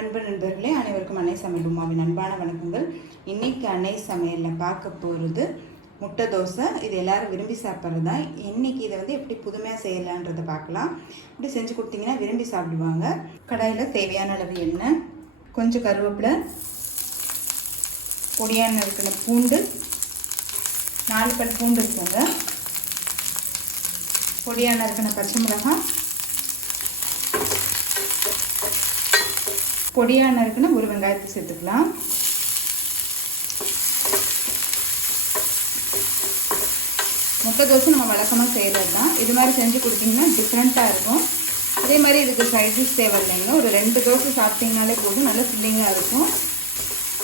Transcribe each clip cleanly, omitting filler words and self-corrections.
அன்பு நண்பர்களே, அனைவருக்கும் அன்னை சமையல் உமாவின் அன்பான வணக்கங்கள். இன்றைக்கி அன்னை சமையலில் பார்க்க போகிறது முட்டை தோசை. இது எல்லோரும் விரும்பி சாப்பிட்றது தான். இன்றைக்கி இதை எப்படி புதுமையாக செய்யலான்றதை பார்க்கலாம். இப்படி செஞ்சு கொடுத்தீங்கன்னா விரும்பி சாப்பிடுவாங்க. கடாயில் தேவையான அளவு எண்ணெய், கொஞ்சம் கருவேப்பிலை, பொடியான இருக்கிற பூண்டு, 4 பல் பூண்டு இருக்குங்க, பொடியான இருக்கிற பச்சை மிளகாய், பொடியான இருக்குன்னா ஒரு வெங்காயத்தை சேர்த்துக்கலாம். முட்டை தோசை நம்ம வழக்கமாக செய்கிறது தான். இது மாதிரி செஞ்சு கொடுத்தீங்கன்னா டிஃப்ரெண்ட்டாக இருக்கும். அதே மாதிரி இதுக்கு சைட் டிஷ் தேவையில்லைங்க. ஒரு 2 தோசை சாப்பிட்டீங்கனாலே போதும். நல்ல ஃபில்லிங்காக இருக்கும்.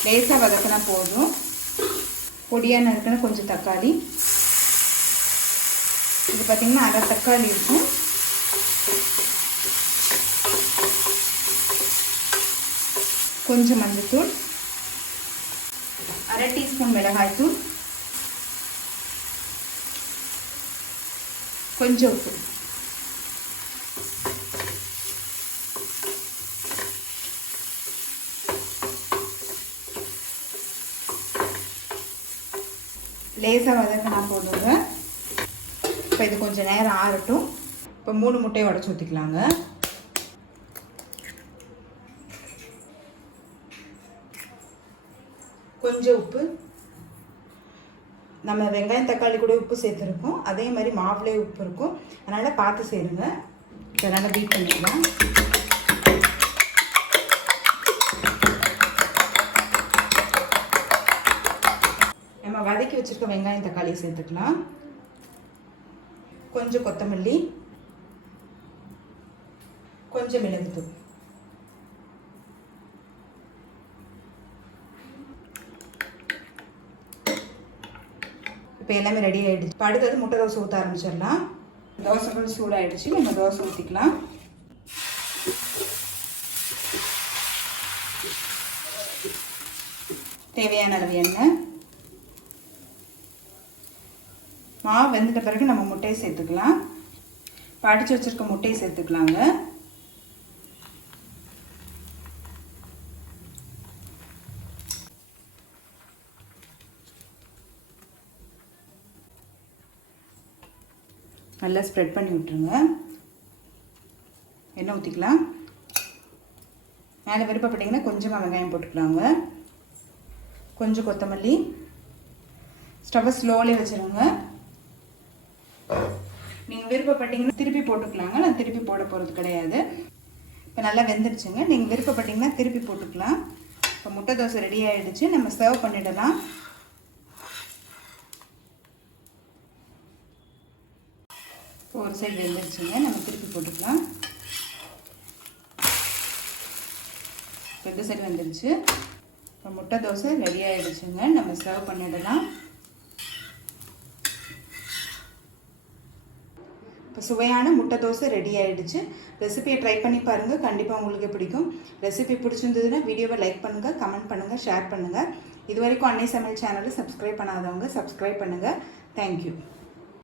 லேசாக வதக்கினா போதும். பொடியான இருக்குன்னா கொஞ்சம் தக்காளி, இது பார்த்திங்கன்னா அரை தக்காளி இருக்கும். கொஞ்சம் மஞ்சள்தூள், அரை டீஸ்பூன் மிளகாய்த்தூள், கொஞ்சம் உப்பு. லேசாக வதக்கினா போதுங்க. இப்போ இது கொஞ்சம் நேரம் ஆறட்டும். இப்போ 3 முட்டையை உடச்சி ஊற்றிக்கலாங்க. கொஞ்சம் உப்பு, நம்ம வெங்காயம் தக்காளி கூட உப்பு சேர்த்துருக்கோம். அதே மாதிரி மாவுலேயே உப்பு இருக்கும். அதனால் பார்த்து சேருங்க. இதனால் பீட் பண்ணிக்கலாம். நம்ம வதக்கி வச்சுருக்க வெங்காயம் தக்காளியை சேர்த்துக்கலாம். கொஞ்சம் கொத்தமல்லி, கொஞ்சம் மிளகுத்தூள். இப்போ எல்லாமே ரெடி ஆகிடுச்சு. இப்போ அடுத்தது முட்டை தோசை ஊற்ற ஆரம்பிச்சிடலாம். தோசைகள் சூடாகிடுச்சு. நம்ம தோசை ஊற்றிக்கலாம். தேவையான அளவு எண்ணெய், மாவு வெந்துட்ட பிறகு நம்ம முட்டையை சேர்த்துக்கலாம். இப்போ அடித்து வச்சுருக்க முட்டையை சேர்த்துக்கலாங்க. நல்லா ஸ்ப்ரெட் பண்ணி விட்டுருங்க. எண்ணெய் ஊற்றிக்கலாம். மேலே விருப்பப்பட்டிங்கன்னா கொஞ்சமாக வெங்காயம் போட்டுக்கலாங்க. கொஞ்சம் கொத்தமல்லி. ஸ்டவ்வை ஸ்லோவிலே வச்சுருங்க. நீங்கள் விருப்பப்பட்டிங்கன்னா திருப்பி போட்டுக்கலாங்க. நான் திருப்பி போட போகிறது கிடையாது. இப்போ நல்லா வெந்துடுச்சுங்க. நீங்கள் விருப்பப்பட்டிங்கன்னா திருப்பி போட்டுக்கலாம். இப்போ முட்டை தோசை ரெடி ஆகிடுச்சு. நம்ம சர்வ் பண்ணிடலாம். ஒரு சைடு வெந்துருச்சுங்க. நம்ம திருப்பி போட்டுக்கலாம். இந்த சைடு வெந்துருச்சு. இப்போ முட்டை தோசை ரெடி ஆகிடுச்சுங்க. நம்ம சர்வ் பண்ணிடலாம். இப்போ சுவையான முட்டை தோசை ரெடி ஆகிடுச்சு. ரெசிபியை ட்ரை பண்ணி பாருங்கள். கண்டிப்பாக உங்களுக்கு பிடிக்கும். ரெசிபி பிடிச்சிருந்ததுன்னா வீடியோவை லைக் பண்ணுங்கள், கமெண்ட் பண்ணுங்கள், ஷேர் பண்ணுங்கள். இது வரைக்கும் அன்னை சமையல் சேனலை சப்ஸ்கிரைப் பண்ணாதவங்க சப்ஸ்கிரைப் பண்ணுங்கள். தேங்க்யூ.